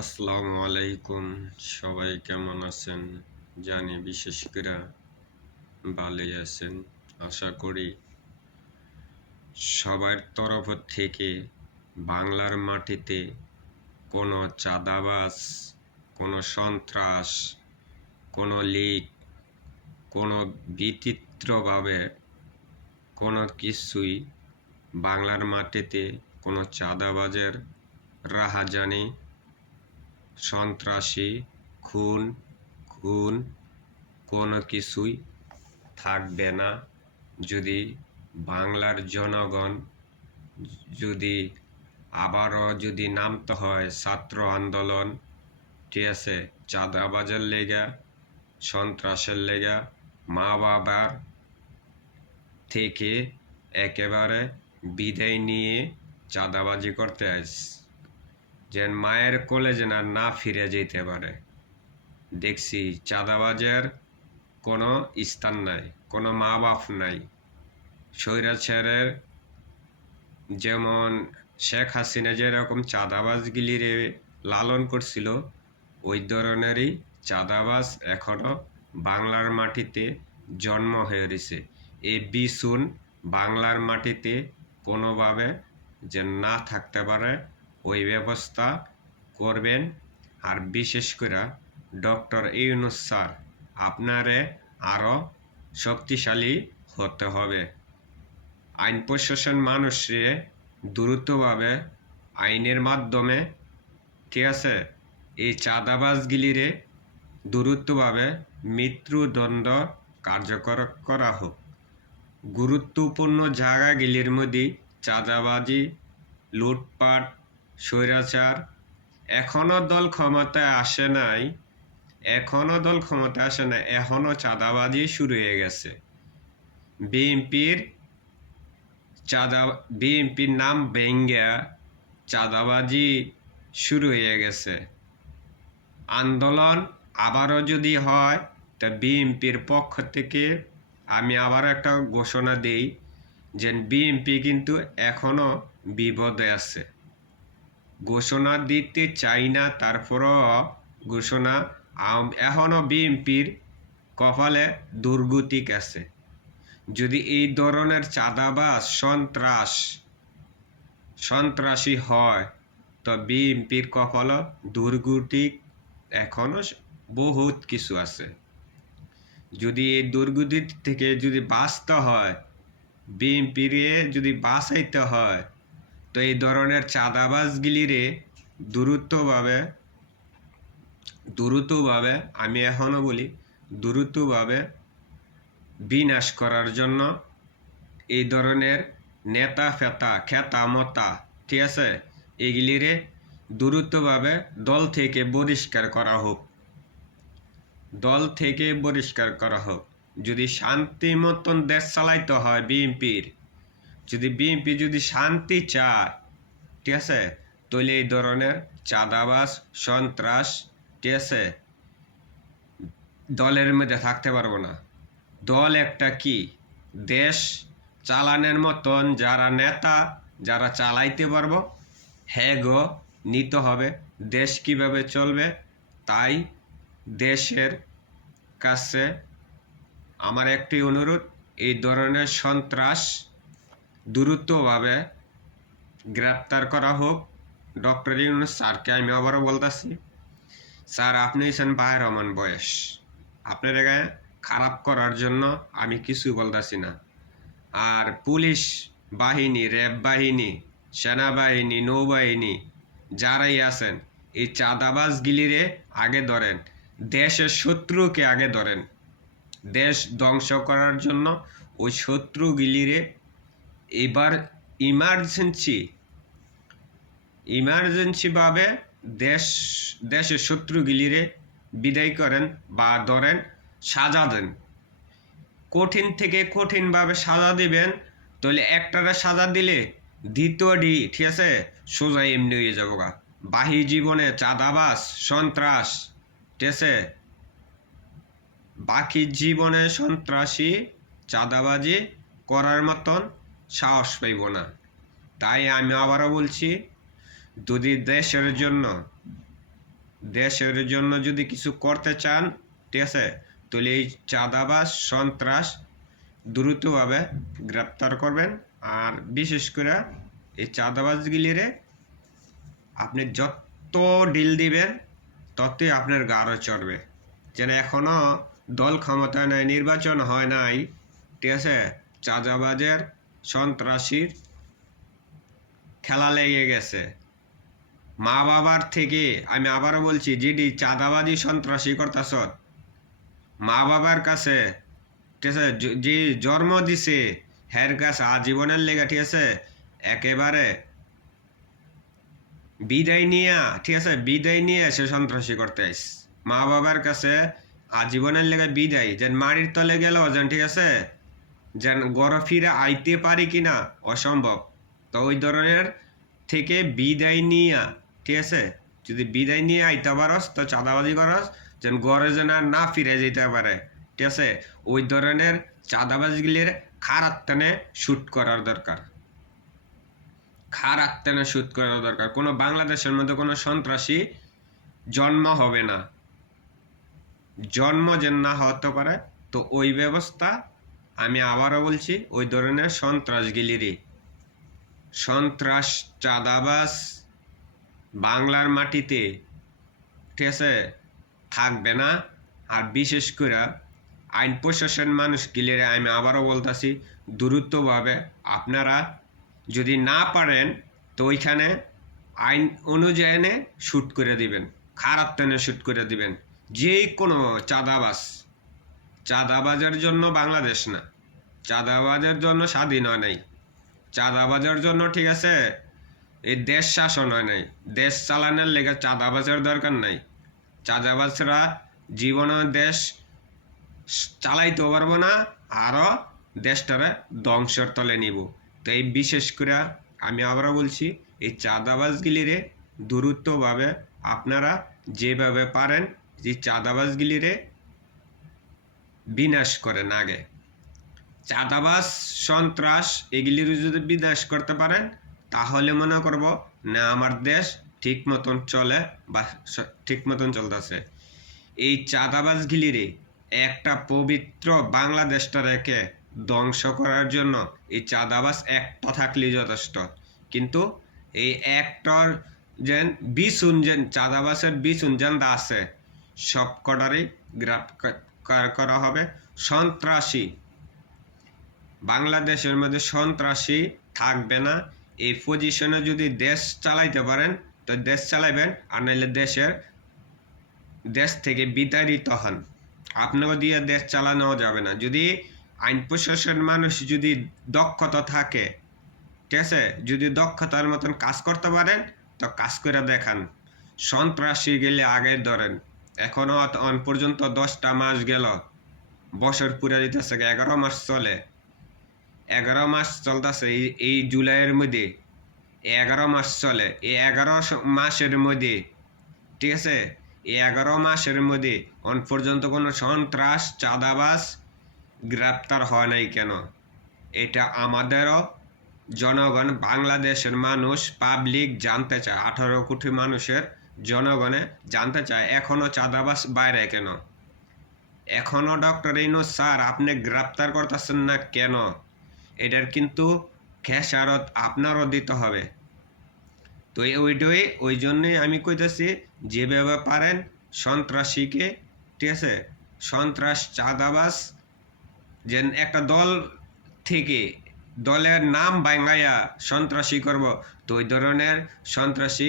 আসসালামু আলাইকুম। সবাই কেমন আছেন? জানি বিশেষ করে ভালোই আছেন। আশা করি সবার তরফ থেকে বাংলার মাটিতে কোনো চাঁদাবাজ, কোনো সন্ত্রাস, কোনো লীগ, কোনো বিচিত্রভাবে কোনো কিছুই বাংলার মাটিতে কোনো চাঁদাবাজের রাহাজানি, সন্ত্রাসী, খুন কোনো কিছুই থাকবে না। যদি বাংলার জনগণ যদি আবারও নামতে হয় ছাত্র আন্দোলন, ঠিক আছে, চাঁদাবাজের লেগা, সন্ত্রাসের লেগা, মা বাবার থেকে একেবারে বিদায় নিয়ে চাঁদাবাজি করতে আস, যেন মায়ের কোলে যেন না ফিরে যেতে পারে। দেখছি চাঁদাবাজের কোনো স্থান নাই, কোনো মা বাপ নাই। স্বৈরাচারের যেমন শেখ হাসিনা যেরকম চাঁদাবাজগুলিরে লালন করছিল, ওই ধরনেরই চাঁদাবাজ এখনো বাংলার মাটিতে জন্ম হয়ে রয়েছে। এই বিছুন বাংলার মাটিতে কোনোভাবে যে না থাকতে পারে ওই ব্যবস্থা করবেন। আর বিশেষ করে ডক্টর ইউনূস স্যার, আপনারে আরও শক্তিশালী হতে হবে। আইন প্রশাসন মানুষকে দ্রুতভাবে আইনের মাধ্যমে, ঠিক আছে, এই চাঁদাবাজগিলিরে দ্রুতভাবে মৃত্যুদণ্ড কার্যকর করা হোক। গুরুত্বপূর্ণ জায়গাগুলির মধ্যে চাঁদাবাজি, লুটপাট, স্বৈরাচার এখনও দল ক্ষমতায় আসে নাই, এখনও চাঁদাবাজি শুরু হয়ে গেছে। বিএনপির নাম ভেঙ্গা চাঁদাবাজি শুরু হয়ে গেছে। আন্দোলন আবারও যদি হয় তা বিএনপির পক্ষ থেকে আমি আবার একটা ঘোষণা দেই যে বিএনপি কিন্তু এখনো বিপদে আছে। ঘোষণা দিতে চাই না, তারপরও ঘোষণা, এখনো বিএনপির কপালে দুর্গতি আছে। যদি এই ধরনের চাঁদাবাজ, সন্ত্রাসী হয় তো বিএনপির কপালে দুর্গতি এখনো বহুত কিছু আছে। যদি এই দুর্গতি থেকে বাঁচতে হয়, বিএনপির যদি বাঁচাইতে হয়, তো এই ধরনের চাঁদাবাজগুলিরে দ্রুতভাবে আমি এখনো বলি দ্রুতভাবে বিনাশ করার জন্য এই ধরনের নেতা ফেতা খেতা মতা, ঠিক আছে, এগুলিরে দ্রুতভাবে দল থেকে বহিষ্কার করা হোক। যদি শান্তি মতন দেশ চালাইতে হয় বিএনপি যদি শান্তি চায়, ঠিক আছে, তাহলে এই ধরনের চাঁদাবাজ, সন্ত্রাস, ঠিক আছে, দলের মধ্যে থাকতে পারবো না। দল একটা কি, দেশ চালানোর মতন যারা নেতা, যারা চালাইতে পারবো, হ্যাঁ গো নিতে হবে। দেশ কিভাবে চলবে, তাই দেশের কাছে আমার একটি অনুরোধ, এই ধরনের সন্ত্রাস দ্রুতভাবে গ্রেপ্তার করা হোক। ডক্টর ইউনূস স্যারকে আমি আবারও বলতেছি, স্যার আপনি হচ্ছেন বাহির রহমান বয়স, আপনার গায়ে খারাপ করার জন্য আমি কিছু বলতেছি না। আর পুলিশ বাহিনী, র্যাব বাহিনী, সেনাবাহিনী, নৌবাহিনী যারাই আছেন, এই চাঁদাবাজগিলিরে আগে ধরেন, দেশের শত্রুকে আগে ধরেন। দেশ ধ্বংস করার জন্য ওই শত্রুগিলিরে এবার ইমার্জেন্সিভাবে দেশের শত্রুগিলিরে বিদায় করেন বা ধরেন, সাজা দেন। কঠিন থেকে কঠিনভাবে সাজা দিবেন, তাহলে একটারে সাজা দিলে দ্বিতীয়টি, ঠিক আছে, সোজা এমনি হয়ে যাবো গা। বাহি জীবনে চাঁদাবাজ, সন্ত্রাস, ঠিক আছে, বাকি জীবনে সন্ত্রাসী, চাঁদাবাজি করার মতন সাহস পাইব না। তাই আমি আবারও বলছি, যদি দেশের জন্য দেশের জন্য যদি কিছু করতে চান, ঠিক আছে, তাহলে এই চাঁদাবাজ সন্ত্রাস দ্রুতভাবে গ্রেপ্তার করবেন। আর বিশেষ করে এই চাঁদাবাজগুলিরে আপনি যত ডিল দিবেন ততই আপনার গাঢ় চড়বে। যেন এখনো দল ক্ষমতায় নাই, নির্বাচন হয় নাই, ঠিক আছে, চাঁদাবাজের সন্ত্রাসীর খেলা লেগে গেছে। মা বাবার থেকে আমি আবারও বলছি, যেটি চাঁদাবাজি সন্ত্রাসী করতেছ, মা বাবার কাছে, ঠিক আছে, যে জন্ম দিছে হের কাছে আজীবনের লেগে, ঠিক আছে, একেবারে বিদায় নিয়ে, ঠিক আছে, বিদায় নিয়ে সে সন্ত্রাসী করতে আইস। মা বাবার কাছে আজীবনের লেগে বিদায়, যেন মাটির তলে গেল, যেন, ঠিক আছে, যেন গড় ফিরে আইতে পারি কিনা অসম্ভব। তো ওই ধরনের থেকে বিদায় নিয়ে, ঠিক আছে, যদি বিদায় নিয়ে আইতে পারস তো চাঁদাবাজি করস, যেন গড়ে যেন না ফিরে যেতে পারে, ঠিক আছে। ওই ধরনের চাঁদাবাজগুলির খারাপ টানে শুট করার দরকার, খারাপ টানে শুট করার দরকার। কোনো বাংলাদেশের মধ্যে কোনো সন্ত্রাসী জন্ম হবে না, জন্ম যেন না হতে পারে। তো ওই ব্যবস্থা আমি আবারও বলছি, ওই ধরনের সন্ত্রাসগুলিরই, সন্ত্রাস চাঁদাবাজ বাংলার মাটিতে, ঠিক আছে, থাকবে না। আর বিশেষ করে আইন প্রশাসন মানুষগুলির আমি আবারও বলতেছি, দ্রুতভাবে আপনারা যদি না পারেন তো ওইখানে আইন অনুযায়ী শুট করে দিবেন, খারাপ টেনে শুট করে দিবেন। যে কোনো চাঁদাবাজ, চাঁদাবাজের জন্য বাংলাদেশ না, চাঁদাবাজের জন্য স্বাধীন হয় নাই, চাঁদাবাজের জন্য, ঠিক আছে, এই দেশ শাসন হয় নাই। দেশ চালানোর লেগে চাঁদাবাজের দরকার নাই। চাঁদাবাজরা জীবনে দেশ চালাইতে পারবো না, আরও দেশটারে ধ্বংসের তলে নিব। তো এই বিশেষ করে আমি আবারও বলছি, এই চাঁদাবাজগুলিরে দ্রুতভাবে আপনারা যেভাবে পারেন যে চাঁদাবাজগুলিরে বিনাশ করেন। আগে চাঁদাবাজ সন্ত্রাস এগুলির যদি বিনাশ করতে পারেন, তাহলে মনে করব না আমার দেশ ঠিক মতন চলে বা ঠিক মতন চলতেছে। এই চাঁদাবাজগুলিরে একটা পবিত্র বাংলাদেশটা রেখে ধ্বংস করার জন্য এই চাঁদাবাজ একটা থাকলেই যথেষ্ট। কিন্তু এই একটার যেন বিশুন, যেন চাঁদাবাজের বিশুন যেন আছে, সব কটারই গ্রেপ্তার করা হবে। সন্ত্রাসী বাংলাদেশের মধ্যে সন্ত্রাসী থাকবে না। এই পজিশনে যদি দেশ চালাইতে পারেন তো দেশ চালাইবেন, আর নাইলে দেশ থেকে বিতাড়িত হন। আপনাকে দিয়ে দেশ চালানো যাবে না। যদি আইন প্রশাসন মানুষ যদি দক্ষতা থাকে, ঠিক আছে, যদি দক্ষতার মতন কাজ করতে পারেন তো কাজ করে দেখান। সন্ত্রাসী গেলে আগে ধরেন, এখনো অন পর্যন্ত 10টা মাস গেল, বছর পুরে দিতেছে, 11 মাস চলে, 11 মাস চলতেছে। এই জুলাইয়ের মধ্যে 11 মাস চলে। এই 11 মাসের মধ্যে, ঠিক আছে, এই 11 মাসের মধ্যে অন পর্যন্ত কোনো সন্ত্রাস চাঁদাবাজ গ্রেপ্তার হয় নাই কেন? এটা আমাদেরও জনগণ, বাংলাদেশের মানুষ, পাবলিক জানতে চায়। 18 কোটি মানুষের জনগণে জানতে চায় এখনো চাঁদাবাজ বাইরে কেন, এখনো ডক্টর ইউনূস স্যার আপনি গ্রেপ্তার করতেছেন না কেন? এটার কিন্তু খেসারত আপনারও দিতে হবে। তো ওইটাই, ওই জন্যই আমি কইতেছি, যেভাবে পারেন সন্ত্রাসীকে, ঠিক আছে, সন্ত্রাস চাঁদাবাজ যেন একটা দল থেকে দলের নাম ভাঙাইয়া সন্ত্রাসী করব, তো ওই ধরনের সন্ত্রাসী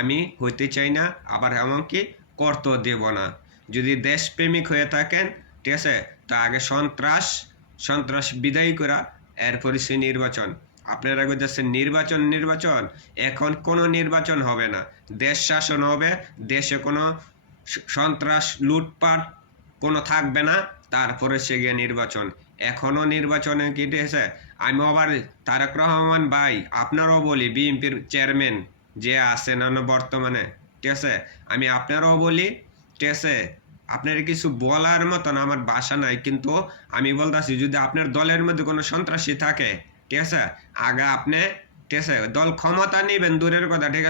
আমি হইতে চাই না, আবার এমনকি করতেও দেব না। যদি দেশপ্রেমিক হয়ে থাকেন, ঠিক আছে, তা আগে সন্ত্রাস বিদায়ী করা, এরপরে সে নির্বাচন। আপনারা বলতেছেন নির্বাচন, এখন কোনো নির্বাচন হবে না, দেশ শাসন হবে, দেশে কোনো সন্ত্রাস লুটপাট কোনো থাকবে না, তারপরে সে গিয়ে নির্বাচন। এখনো নির্বাচনে কেটেছে। আমি আবার তারেক রহমান ভাই আপনারও বলি, বিএনপির চেয়ারম্যান যে আছেন বর্তমানে, ঠিক আছে, আমি আপনারও বলি, ঠিক আছে, আপনার কিছু বলার মতন আমার ভাষা নাই, কিন্তু আমি বলতেছি যদি আপনার দলের মধ্যে কোনো সন্ত্রাসী থাকে, ঠিক আছে, আগে আপনি, ঠিক আছে, দল ক্ষমতা নিবেন দূরের কথা, ঠিক আছে।